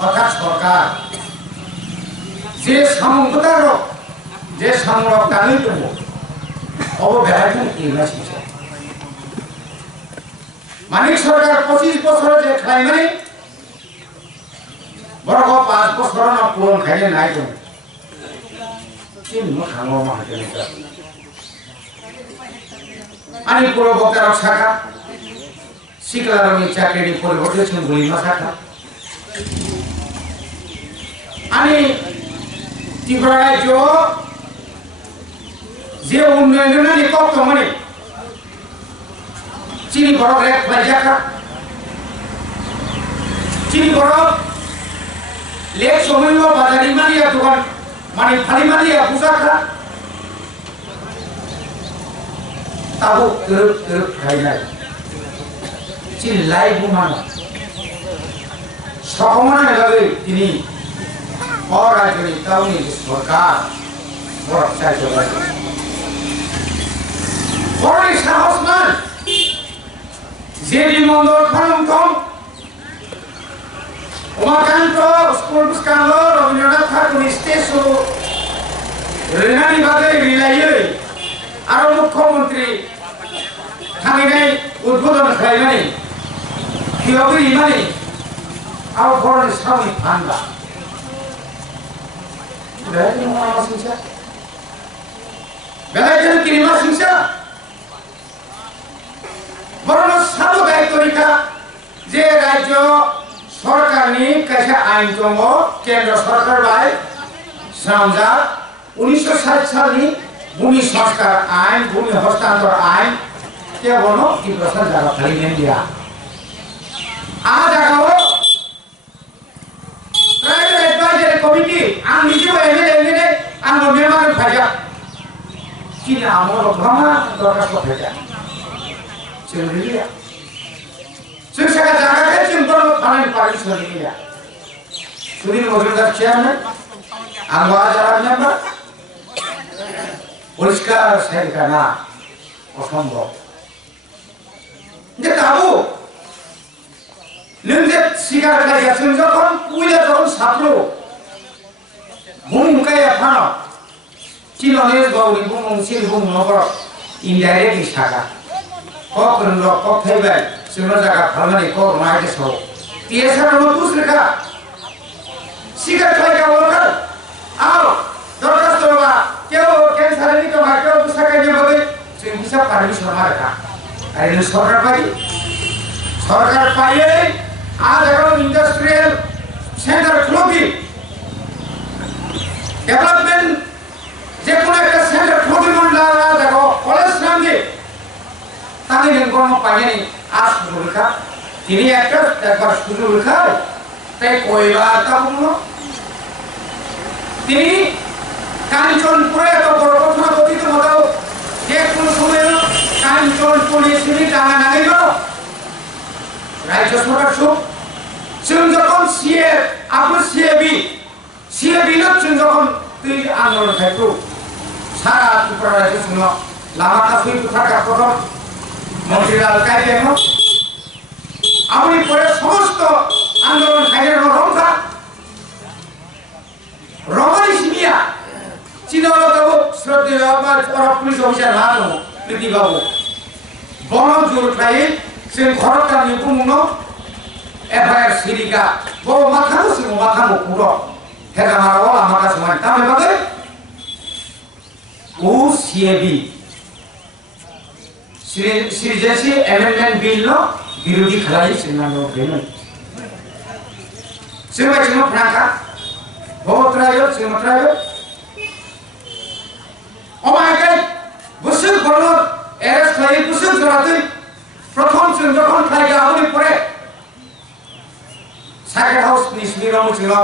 অর্থাৎ সরকার যে সামগ্রিক যে সংরক্ষণ দাবি করব অবহেলায় ইংরেজ শিক্ষা মানিক সরকার 25 বছর যে খাইমানি বড় 5 বছর না পূরণ খাইলে নাই তো চিহ্ন খানো মাকে নিতা আনি পুরো বক্তার শাখা শিকলারমি চাকরি পরিবর্তন গুলিমা শাখা আনি ত্রিপুরা রাজ্য যে উন্নয়নের নিকট মানে চিনি বড় রেট ফাইজাকা চিনি বড় লেক সময় বাজারি মানিয়া দোকান মানে ফালি মানিয়া বুঝাকা তাবো তেরুপ খাইনাই চিনি লাইভ বুমানো সকমনা এভাবে তিনি অরাজনীতি তাউনি সরকার বড় চাই চলে বড় সাহসমান যেদি মন্দর ফালংথম উমাকান্ত স্কুল স্কান্দ রবীন্দ্রনাথ ঠাকুর স্টেশন রেনানি বাদে রিলাইয়ে আর মুখ্যমন্ত্রী থামিনাই উদ্বোধন খাইনাই কিভাবে ইমানি আর বড় সামনে ফান্ডা বেলাইছেন মামা সিংসা বেলাইছেন কিরিমা সিংসা বরং সামুদায়িক তরিকা যে রাজ্য সরকারনি কাছে আইন দङ কেন্দ্র সরকার বাই সামজাত 1960 সালनि ভূমি সংস্কার আইন ভূমি হস্তান্তর আইন কেবল ত্রিপুরা জায়গা ফালিনেন দিয়া আ জায়গাও প্রাইভেট এডভাইজারি কমিটি আং নিজেও এমএলএ আং মেম্বার ফাইজা কিনা আমার ভ্রমা দরখাস্ত ফাইজা Cililia. Saya katakan contoh panen pagi Cililia. Sudah menguruskan chairman, anggota jalannya apa? Poliskar saya kena kosong bro. Dia tahu. Nendet sigar kaya senjata punya tahun sablo. Bung kaya apa? Cilonnya bau di bung mungkin bung nomor indirect disaka. Kok rendah kok hebat, semua jaga falmani kok naik so. Tiada nama tu serka. Sikat kaya orang, aw, dorkas tu apa? Kau cancer ni tu macam kau pusaka ni apa? Semua bisa parani sama mereka. Ada sorgar pagi, ada kalau industrial center lobby, development, jepun ada center lobby mana ada kau college nanti. Tapi dengan kau pagi ni as berka, ini aktor dapat suruh berka, tapi koi baca pun, ini kancon pura atau berkota boti tu mana, jepun semua kancon polis ini jangan lagi lo, raja surat su, cenderung apa CAB lo cenderung tu anggur itu, sarat tu pernah itu semua, lama tak itu tak apa মন্ত্রীরাল কাইতে ন আমি পরে সমস্ত আন্দোলন খাইলে রংকা রমানি সিমিয়া চিনালো তবু শ্রদ্ধেয় বা police officer হানো নীতি বাবু বন জোর খাই সে খরচা নিপুণ এফআইআর সিরিকা বড় মাথানো সে মাথানো পুরো হেগা মারাবো আমার কাছে মানে তামে বাদে ও CAB Sri Jesi amendment bill no birudi khalai sinano beno. Semua cuma perangkat, bawa terakhir, semua terakhir. Oh my God, busuk bolot, arrest lagi busuk terhadap. Prothom cenderung lagi aku ni pore. Second house police ni ramu cina,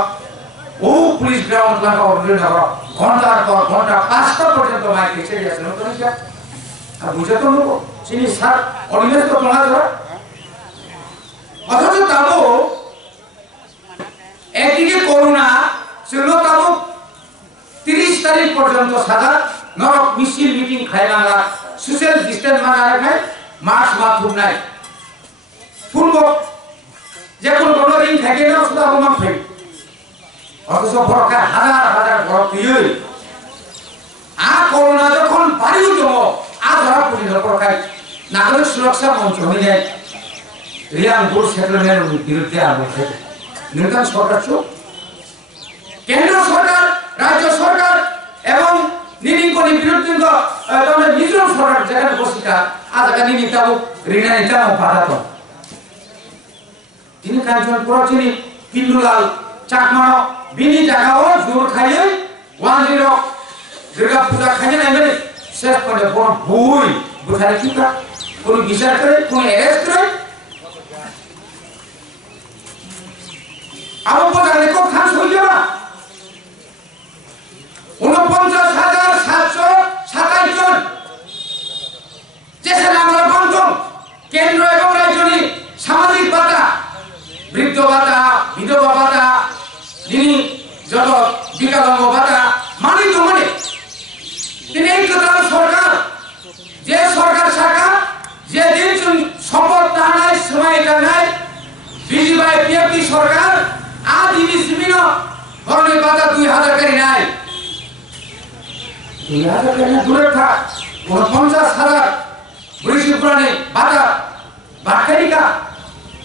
oh police ground laga order laga, घंटा 5 पर्यंत माहिती है या सुनो तो नहीं क्या? अब बुझे तो लोगों sini sar orangnya itu pengajar. Atau tu tahu, ekigi corona, sebelum tahu 30 tarik perjalanan tu sadar, norok misil meeting kaya nala, social distance mana ada kan, mask bathroom naik, full box, jepun bola ring kaya na sudah rumah free, অথচ বরকার হাজার হাজার বড় তুই corona যখন বাড়ি উঠব ধরা পড়িল বরকায় নাগরিক সুরক্ষা মঞ্চ হয়ে যায় রিয়াংপুর সেটেলমেন্টের বিরুদ্ধে আবদ্ধ নির্বাচন সরকার চুপ কেন্দ্র সরকার রাজ্য সরকার এবং নিরিঙ্কনি বিরুদ্ধে মিজোরাম সরকার যেখানে বসিকা আজাকা নিতাও রিনা নিতাও বাধাত তিনি কাঞ্চন পড়াচ্ছেন হিন্দুলাল চাকমানো বিনি জায়গাও জোর খাইয়ে 10 দুর্গা পূজা খাইয়ে নেবেন শেষ করে বড় ভুল বুঝারে কি কোন বিচার করে কোন অ্যারেস্ট করে আরো বোঝালে কোন খান হয়ে যাবা 49,727 জন যেখানে আমরা বন্ধন কেন্দ্র এবং রাজ্যের সামাজিক ভাতা বৃদ্ধ ভাতা বিধবা ভাতা যিনি যত বিকলাঙ্গ ভাতা মানিত মানে তিনি এই কথা সরকার যে সরকার শাখা যে দিন শপথ না নাই সময়টা নাই বিজেপি পিএপি সরকার আদিবি বিভিন্ন ধরনের ভাতা 2000 করে নাই 2000 করে দূরে থাক 49,000 বৃষ্টি পুরাণে ভাতা বাকারিকা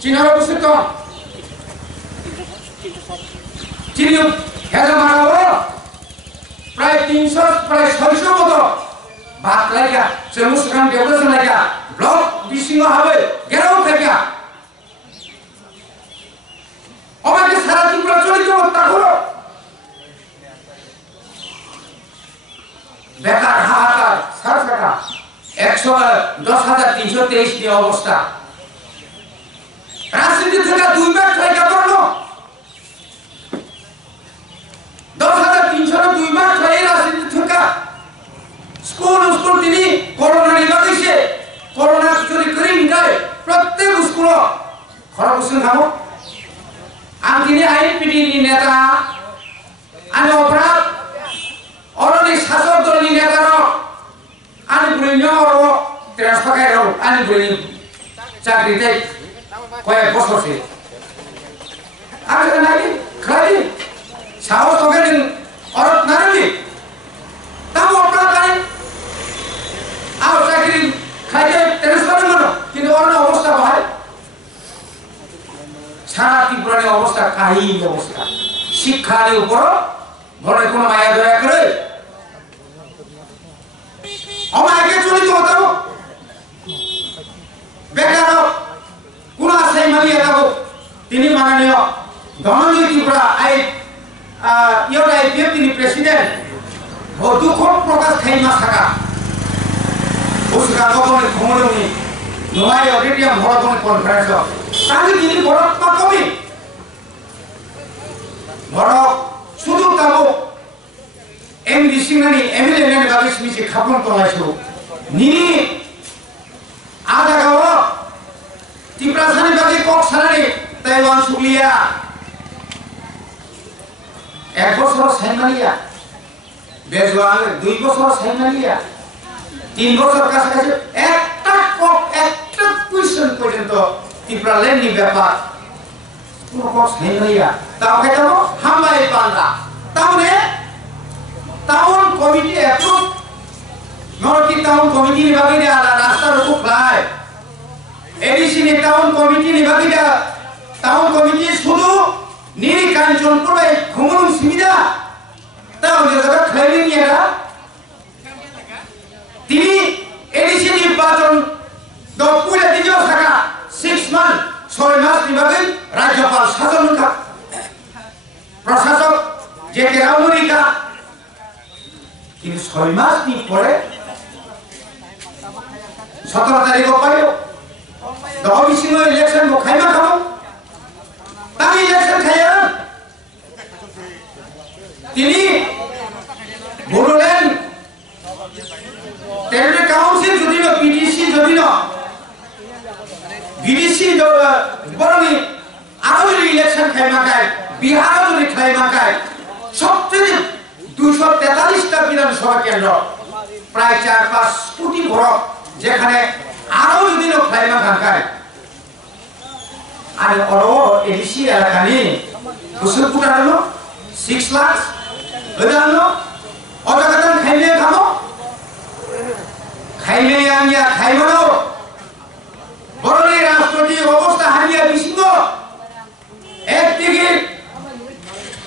চীনের অবস্থিত চীন হেজা মারাও প্রায় 300 প্রায় 600 মতো ভাত লাগা চমুসকান ডেভেলপমেন্ট লাগা ব্লক বিশিং হবে গেরাও থেকে আমাকে সারা ত্রিপুরা চলিত হত্যা করো বেকার হাহাকার সার টাকা 110,323 নিয়ে অবস্থা রাজনীতি থেকে 2 ভাগ জায়গা করলো 10,302 ভাগ হয়ে রাজনীতি থেকে স্কুল তিনি করোনা নিবাদিছে করোনা চুরি করে নিকায় প্রত্যেক স্কুল খরচ খাবো আমি আইনপিডি নেতা আমি অপরাধ অরণি শাসক দলনি নেতার আমি বলিনি ট্রান্সফার খাই আমি বলি চাকরিতে কয়েক বছর আমি নাকি খাই সাহস হবে অরত নারী তাও অপরাধ নাই আর চাকরি খাইতে ট্রান্সফার করো কিন্তু অন্য অবস্থা হয় সারা ত্রিপুরার অবস্থা কাহিল অবস্থা শিক্ষার উপর ঘরে কোনো মায়া দয়া করে অমায়কে চলিত হতো বেকার কোন আশায় মারিয়ে যাব তিনি মাননীয় ধনঞ্জয় ত্রিপুরা তিনি প্রেসিডেন্ট ও দুঃখ প্রকাশ খাইমা থাকা ভবনের ভ্রমণী নোয়াই অডিটোরিয়াম ভবনের কনফারেন্স তাহলে তিনি বরফ কবি বরফ শুধু তাবো এমডি সিংহানি এমএলএ নেন বাবিস মিছে খাপন তোলাইছো নিনি আধা গাও ত্রিপুরা সানি বাকি কক সানানি তাইওয়ান সুলিয়া 1 বছর সাইমালিয়া বেজওয়াল 2 বছর সাইমালিয়া 3 বছর কাছাকাছি একটা কক একটা কোয়েশ্চেন পর্যন্ত ত্রিপুরা লেননি ব্যাপার কোন কক সাইমালিয়া তাও কেন হামলাই পান্ডা তাহলে টাউন কমিটি অ্যাপ্রুভ নরটি টাউন কমিটি নিবাগিদা রাস্তার উপর ফ্লাই এডিসি নে টাউন কমিটি নিবাগিদা টাউন কমিটি শুধু নিরি কাঞ্চনপুর ঘুমুন সুবিধা তাও যেটা খাইনি এরা তিনি এডিসি নির্বাচন দপুরে দিজো থাকা 6 মাস 6 মাস নিবাগে রাজ্যপাল শাসন কা প্রশাসক যে কে রামুরিকা কিন্তু 6 মাস পরে 17 তারিখ পাইও দহবিসিং ইলেকশন খাইমা খাবো তাই ইলেকশন খাইয়া তিনি বললেন টেরিটরি কাউন্সিল যদি বিডিসি যদি বিডিসি বরনি আরো ইলেকশন খাইমা খায় বিহার যদি খাইমা খায় সবচেয়ে 243টা বিধানসভা কেন্দ্র প্রায় 4-5 কোটি ভোট যেখানে আরো যদি খাইমা খায় আর অরো ADC এলাকানি Kusul পুটানো 6 lakhs Bedano Otakadan Kaime Kamo Kaime Yanya Kaimano Boroni Rastroti Obosta Hania Bisino Ektigi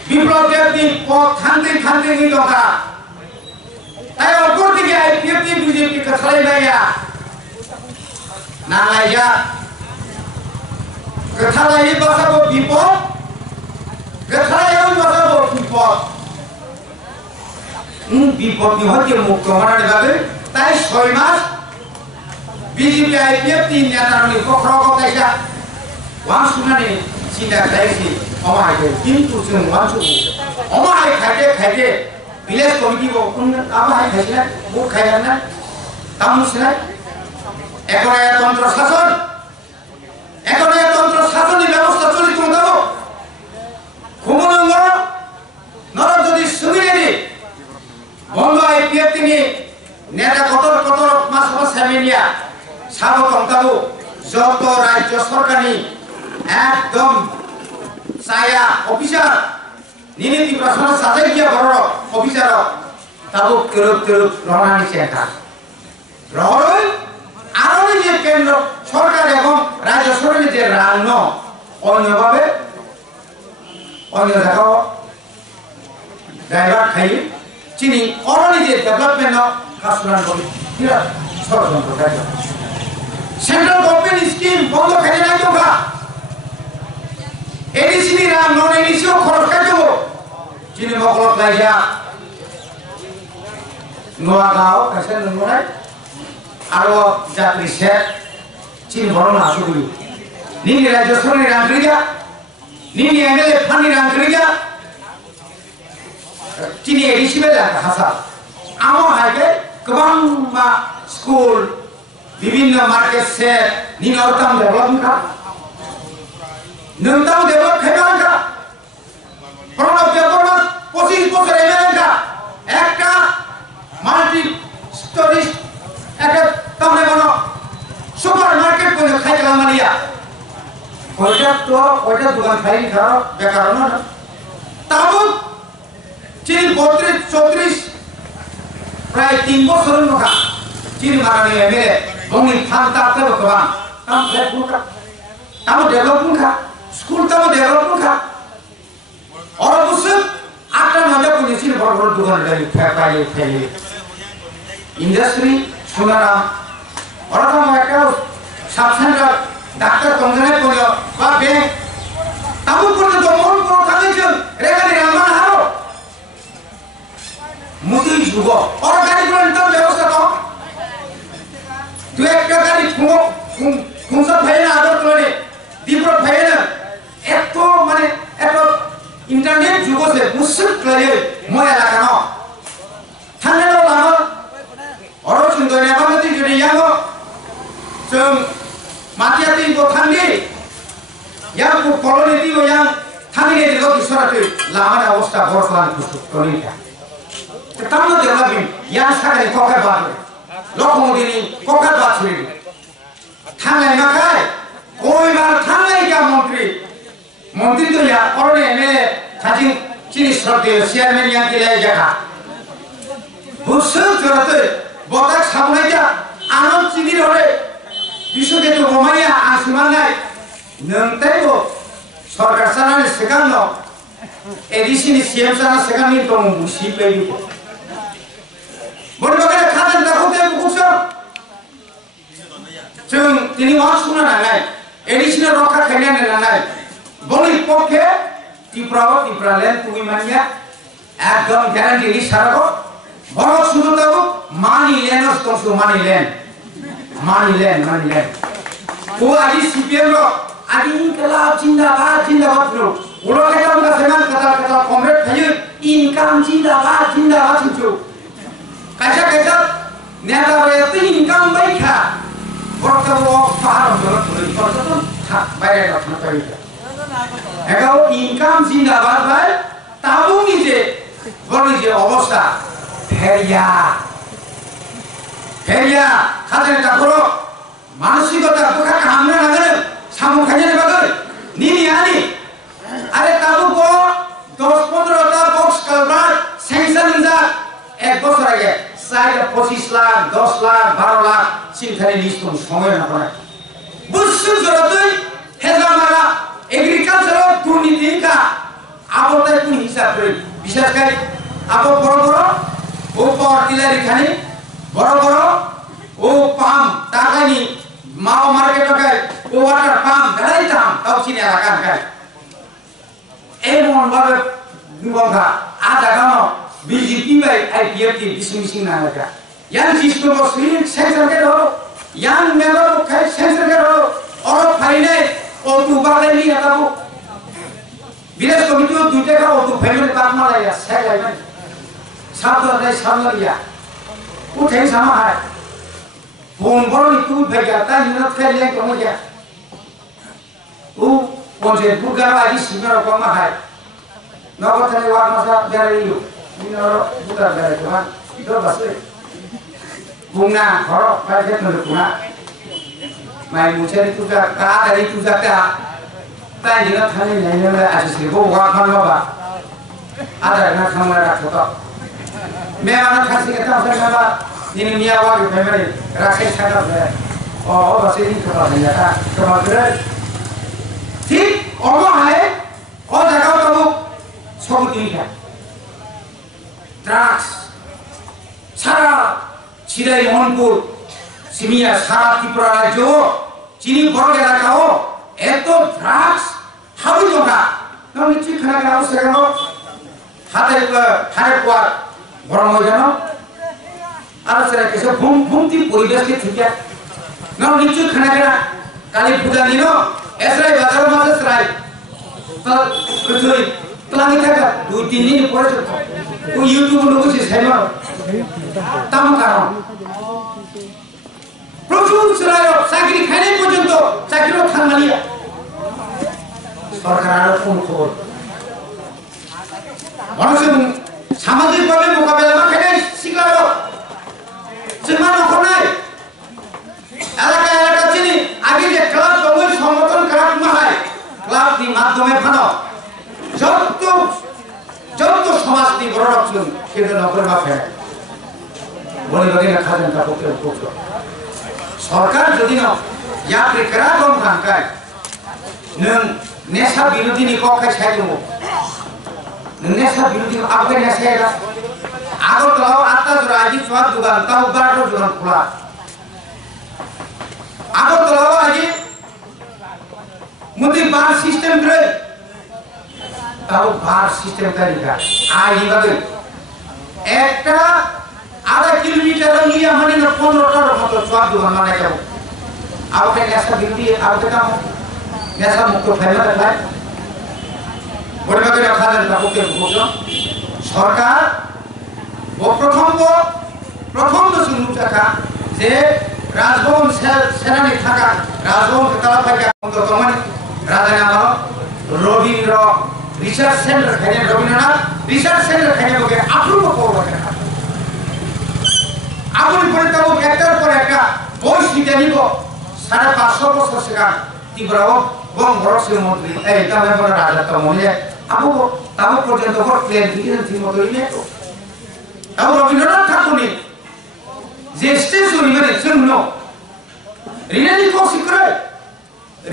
Biblioteca Port Hunting in Doka I am going to get 50 BJP Kasalaya Nalaya Katalai Basabo people Katalai Basabo people people you have to move to another Tai Soimas BJP IPF in Yanami Kokro Kasha one Sunani Sina Daisy Oh my God, into some one to Oh my Kade Village committee of Abba Hasna, Bukayana, Tamusna, Economy contra Sason, Economy contra Sason, the Lamos Satuli Kundavo, Kumunanga, not to this Sunini, Bongo IPFini, Neta Kotor, Masas Haminia, Sabo Kontabu, Zoto, Rai Josorkani, Adam, Saya, official. Nini di prasana sadai kia boro officer tabu keruk rohani cekha rohoi aroni je kendro sorkar ebong rajya sorkar je rano onyo babe onyo dakao driver khai chini aroni je development no kasuran boli tira sorokon prakajo central government scheme bondo khai nai toka edisi ram non edisi khoros kajo Chini mokolok laja Noa gao kasen nungunai Arwo jatri set Chini boron asu dulu Nini raja soni rangkriya Nini MLA Pani rangkriya Chini edisi bela hasa Amo haike Kebang ma school Bibinna market set Nini ortam development ka Nuntam develop kaiban ka Pronab Jagonas, 25 বছর এমএলএটা একটা multi stories একটা তাহলে কোনো super market করে খাইলা মারিয়া ওইটা দোকান খাই খারাপ বেকার না তাবু চীন 32-34 প্রায় 3 বছরের মধ্যে চীন মারানি এমএলএ বঙ্গি থামতাতে বকবান তাম ফেসবুক তাম ডেভেলপমেন্ট খা স্কুল তাম ডেভেলপমেন্ট খা और उससे आटा नज़र को निश्चित बड़ दुकान डाली फैले इंडस्ट्री सुनारा और तो मैं क्या साक्षान का डॉक्टर कंगने को लिया बाप बैंक ताबू पर तो मोल को खाने चल रेगनी रामान हारो मुझे जुगो और गाड़ी को इंटर व्यवस्था तो तू एक गाड़ी कुंसा भाईना आदर तोड़े दीपर भाईना एक तो माने एक इंटरनेट जुगो से मुश्किल करे मोया लगानो थाने लो लामो और सुंदर ने बामती जुड़ी यांगो जों मातियाती को थांगी या को कॉलोनी को yang थांगी ने दिलो किसराते लामना अवस्था बरसलान कुछ कॉलोनी का तमनो डेवलपिंग yang सारे कोका बात लोकोमोदिनी कोका बात हुई थांगे मकाय कोई बार थांगे क्या मंत्री तो या और एमएलए थाजिं चीनी सरते चेयरमैन या के लिए जगह बुसुल जरते बोतक सामने जा आनंद चीनी रोडे विश्व के तो रोमानिया आसमान है नंते वो सरकार सारा ने सेकंड लो एडिशन सीएम सारा सेकंड नी तो मुसी पे भी बोल बगैर खाते देखोते बुकुसो जों तिनी वास सुना ना एडिशन रखा खाने ना ना বলি পক্ষে টিপ্রালেন তুমি মানিয়া একদম গ্যারান্টি ইশারাগো বড় শুধু দাও মানিলেন তো মানিলেন ও আজি সিপিএম লো আজি ইনকলাব জিন্দাবাদ লো ওলো কেটা আমরা সেমান কথা কমরেড খাই ইনকাম জিন্দাবাদ কিন্তু কাইসা নেতা রে ইনকাম বাইখা বড় পাহাড় তো থাক বাইরে লক্ষণ করি এগাও ইনকাম জিন্দাবাদ ভাই তাবু নিজে বলি যে অবস্থা ফেরিয়া খাতে তারপর মানসিকতা কোথা কামনে না সামু খাইয়ে বাগল নিনি আনি আরে তাবু কো 10-15টা 25 লাখ 10 লাখ 12 লাখ সিনখানে লিস্ট কোন সময় না করে বুঝছো জরতই হেজামারা এগ্রিকালচার দুর্নীতি কা আবতায় কোন হিসাব করে বিশেষ করে আবো বড় বড় ও পাওয়ার টিলার এখানে বড় বড় ও পাম্প টাকানি মাও মার্কেট গায় ও ওয়াটার পাম্প গাড়াই দাম তাও চিনে এলাকা গায় এমন ভাবে গঙ্গা আধা গানো বিজেপি বাই আইপিএফ কি বিসমিসিং না লাগা ইয়ান সিস্টেম অফ সিলিং সেন্সর কে ধরো ইয়ান মেম্বার অফ খাই সেন্সর কে ধরো और फाइने ओ तू बाले नहीं आता वो विलेज कमिटी को दूसरे का ओ तू फैमिली पार्क में लाया सेट है ना सात तो नहीं सामने लिया वो ठेक sama है फोन बोलो नहीं तू भेजा था निरत कर लिया कौन क्या वो पहुंचे बुर्गा वाली सीमा को में है नौबत ने वार मसा जा रही हो निरो बुर्गा जा रही है तो बस बुंगा खरो पैसे तो Bunga mai muncul itu juga dari itu juga tapi juga kali ini ada asisten bawa kan apa ada nak kamera foto memang kasih kita apa apa ini dia awak family rakyat sana oh bahasa ini kalau dia kemudian ठीक और है और जगह तो वो सब ठीक है ड्रग्स सारा चिराई मोहनपुर সিমিয়া সারা ত্রিপুরা রাজ্য চিনি বড় এলাকাও এত ড্রাগস হাবি জমা না নিচে খানা খাও সেখানে হাতে পর গরম হয়ে যেন আর সেটা কেসে ভুমতি পরিবেশকে ঠিক না নিচে খানা খানা কালী পূজা দিন এসরাই বাজার মাঝে সরাই তো কই তলাঙ্গি থাকা 2-3 দিন পরে তো ও ইউটিউব লোক সে সেমা তাম কারণ প্রচুর ছেলেরা চাকরি খাইলে পর্যন্ত চাকরিও খানমালিয়া সরকার আর কোন খবর মানুষের সামাজিকভাবে মোকাবেলা না খাইলে শিখলাম চিন্তা নকর নাই এলাকা এলাকা চিনি আগে যে ক্লাব দমই সংগঠন ক্লাব না হয় ক্লাব দি মাধ্যমে ফানো যত সমাজ দি বড় রাখছেন সেটা নকর মাফে বলে বলে রাখা দেন তা পক্ষ सरकार যদি না ইয়া প্রেকরা কম থাকায় নং নেশা বিরোধী নিকক্ষে সাইদমু নং নেশা বিরোধী আগে নেশায়রা আগরতলাও আটটা জোড়া আজি সব দোকান তাও 12টা দোকান খোলা আগরতলাও আজি মুদি বার সিস্টেম করে তাও বার সিস্টেম তালিকা আই বাদে একটা आधा किलोमीटर लिया माने न 15টা মতো সব দোকান মানে কেন আউটে নেশা বিরোধী আউটে কাম নেশা মুক্ত ফেলা দেয় বড় করে রাখা দেন তাকে বলছো সরকার প্রথম শুরু টাকা যে রাজভবন সেনানি থাকা রাজভবন তালা থেকে বর্তমানে রাজানামা রবীন্দ্র রিসার্চ সেন্টার খাইনে রবীন্দ্রনাথ রিসার্চ সেন্টার খাইনে লোকে আপ্রুভ করবো আপনি পরে তাও একটার পর একটা বই শিখে নিব 550 বছর সেখান ত্রিপুরাও বঙ্গবর্ষের মন্ত্রী এই তাহলে বড় রাজা তো মনে আপু তাও পর্যন্ত ভোট প্লেন দিয়েছেন ঠিক মতো নিয়ে তো তাও রবীন্দ্রনাথ ঠাকুর যে স্টেজ নিবেন শূন্য রিনালি কৌশিক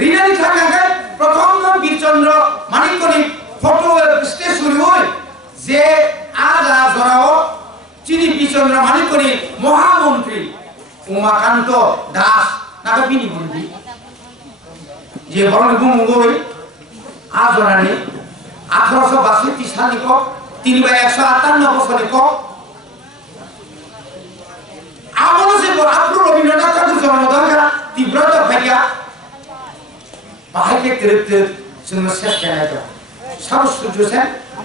রিনালি ঠাকুরকে প্রথম বীরচন্দ্র মানিকনি ফটো স্টেজ শুরু হয় যে আজ ধরাও চিনি বীরচন্দ্র মানিকনি মহামন্ত্রী উমাকান্ত দাস নাকি বিনি মন্ত্রী যে বরণ গুমগই আজরানি 1862 সালে ক 158 বছরে ক আমনো সে আব্দুল রবীন্দ্রনাথ ঠাকুর জন্মদিন তীব্রতা ভাইয়া বাহাইকে তিরতে সমস্যা কেনাটা সব সুজুসে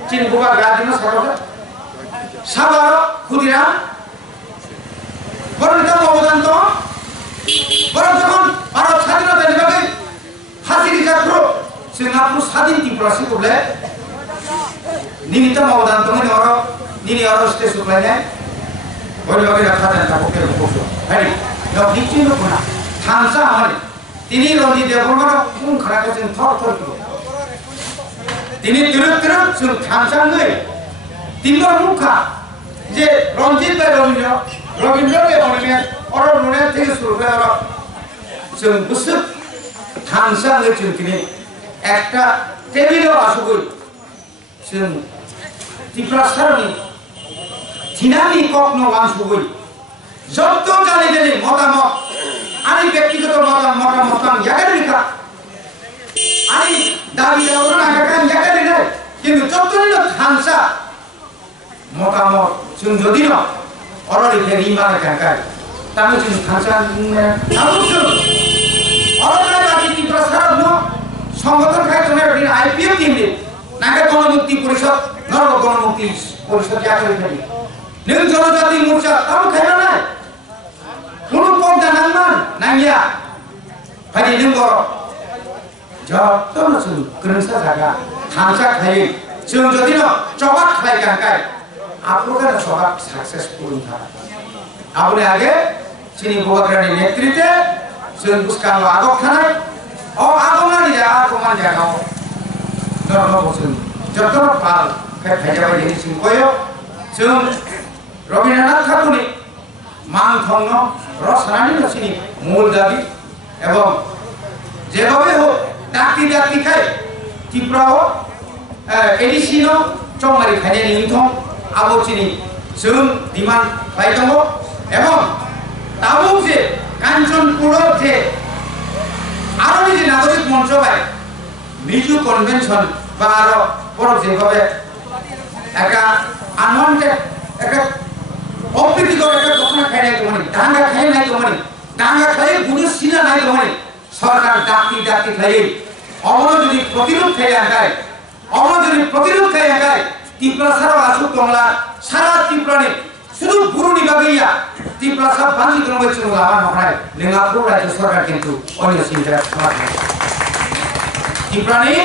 চিনি গোবা গাদিনো সারা সাবার খুদিরা বরণ তো অবদান তো বরণ যখন ভারত স্বাধীনতা নিবে হাসিরি যাত্র সিঙ্গাপুর স্বাধীন ত্রিপুরা সে বলে নিমিত অবদান তো নিনি আর স্টেজ উপরে বলে বলে রাখা দেন তাকে বলছো ভাই দাও দিচ্ছি না থামসা আমারে তিনি রঞ্জিত দেববর্মা কোন খারাপ আছেন থর তিনি তিরুত থামসা নয় তিনবার মুখা যে রঞ্জিত ভাই রবীন্দ্র रवीन्द्र देवने और नुने थे सुरु और जों बुसु थांसा जों किने একটা টেবিলও আসুগই जों ত্রিপ্রাসারনি থিনানি কখনো আসুগই যত জানি জানি মতামত আমি ব্যক্তিগত মতামত ইয়াগারিকা আমি দাবি দাওয়া না কাকান ইয়াগারি না কিন্তু যতদিন থাংসা মতামত जों যদি না অররি ফেরিমা কাকাই তাহলে जों থাংসা নামুছো অররি বাকি ত্রিপ্রাসারন সংগঠন খাইতনের দিন আইপিএম টিমে নাকা গণমুক্তি পরিষদ নরক গণমুক্তি পরিষদ জাতীয় ফেরি নং জনজাতি মোর্চা তাও খাইনা না কোন পর্দা নামান নাইয়া ফাইনি নং বড় যত নসুন গ্রন্থা জায়গা থাংসা খাই जों যদি না চবাক খাই কাকাই আপনাদের সবাক সাকসেসফুল था আপনি আগে চিনি বগরানি নেতৃত্বে जों বুসকানো আগক থানায় ও আগমানি আগমান জায়গাও নরম বসুন যত পাল খাইজাবাই দিন কয় जों রবীন্দ্রনাথ ঠাকুরনি মান ধন্য রসনানি রসিনি মূল দাবি এবং যেভাবে হোক ডাকি ডাকি খাই ত্রিপুরাও এডিসিনো চমারি খাইনি ইনথম আবচিনি जों ডিমান্ড খাই দङ এবং তাবুক যে কাঞ্চনপুর যে আরো যে নাগরিক মঞ্চ ভাই মিজু কনভেনশন বা আরো বড় যেভাবে একটা আনওয়ান্টেড একটা অপ্রীতিকর একটা ঘটনা খাই নাই তোমার ডাঙ্গা খাই নাই তোমার ডাঙ্গা খাই গুলি সিনা নাই তোমার সরকার ডাকি ডাকি খাই অমন যদি প্রতিরোধ খাই আগায় অমন যদি প্রতিরোধ খাই আগায় ত্রিপুরা সারা আসু তোমলা সারা ত্রিপুরানে শুধু পুরুনি বাগিয়া ত্রিপুরা সব বাঞ্ছিত হয়েছিল আমার মনে লেঙ্গাপুর রাজ্য সরকার কিন্তু অন্য চিন্তা সমাধান ত্রিপুরানি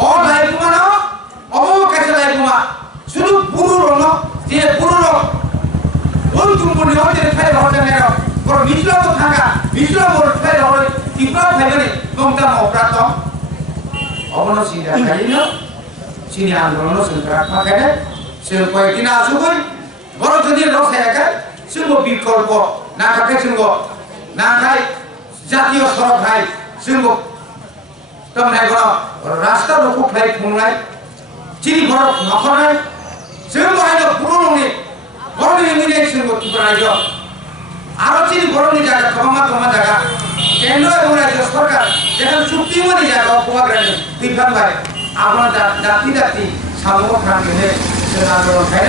অ লাইকুমানো অবকাশে লাইকুমা শুধু পুরু রঙ যে পুরু রঙ ওই তুমপুনি হতে খাই হতে নের বড় মিছলা তো থাকা মিছলা বড় খাই হতে ত্রিপুরা খাইনি গমতা অপরাধ অবন চিন্তা খাইনো চিনি আন্দোলন সংগ্রাম খাইনে সে কয়েকদিন আসুগই বড় যদি রসায়াকে जों বিকল্প না থাকে जों না খাই জাতীয় সড়ক খাই जों তমনাই বড় রাস্তা রকু খাই খুনলাই চিনি বড় নখরাই जों বাহিনী পুরোনি বড় নিমিনে जों ত্রিপুরা রাজ্য আরো চিনি বড়নি জায়গা কমা জায়গা কেন্দ্র এবং রাজ্য সরকার যেখানে চুক্তিমনি জায়গা উপগ্রামে বিভাগ ভাই আপনার জাতি জাতি সামগ্রিক খানে আন্দোলন খাই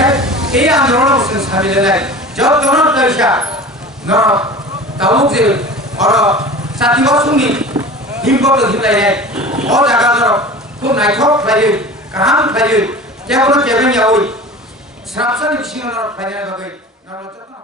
এই আন্দোলন সামিল নাই जब दोनों पैसा नर ताऊ जे और साथी बसुनी हिमको तो हिमलाई है और जगह नर को नाइथो खाइए कहाँ खाइए क्या बोलो क्या बनी आओ श्राप से निश्चित नर खाइए लगे नर